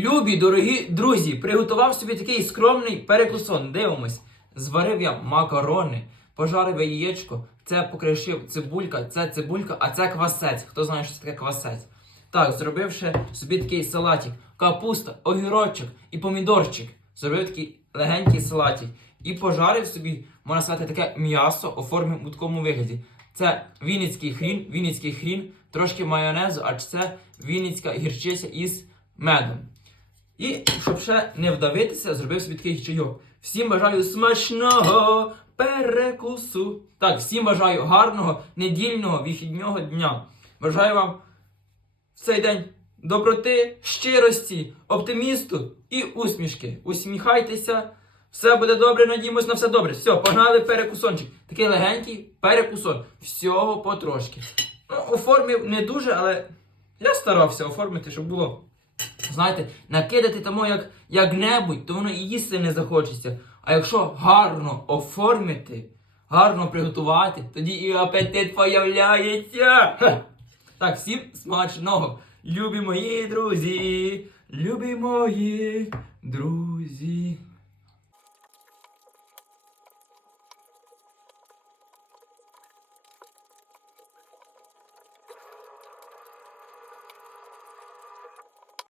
Любі, дорогі друзі, приготував собі такий скромний перекусон. Дивимось. Зварив я макарони, пожарив яєчко, це покришив цибулька, це цибулька, а це квасець. Хто знає, що це таке квасець? Так, зробив ще собі такий салатик, капуста, огірочок і помідорчик. Зробив такий легенький салатик. І пожарив собі, можна сказати, таке м'ясо у формі у такому вигляді. Це вінницький хрін, вінницький хрін, трошки майонезу, а це вінницька гірчиця із медом. І щоб ще не вдавитися, зробив собі такий чайок. Всім бажаю смачного перекусу. Так, всім бажаю гарного недільного вихіднього дня. Бажаю вам цей день доброти, щирості, оптимісту і усмішки. Усміхайтеся, все буде добре, надіємось на все добре. Все, погнали перекусончик. Такий легенький перекусон. Всього потрошки. Ну, оформив не дуже, але я старався оформити, щоб було. Знаєте, накидати тому як, як-небудь, то воно і їсти не захочеться. А якщо гарно оформити, гарно приготувати, тоді і апетит появляється. Ха! Так, всім смачного! Любі мої друзі! Любі мої друзі!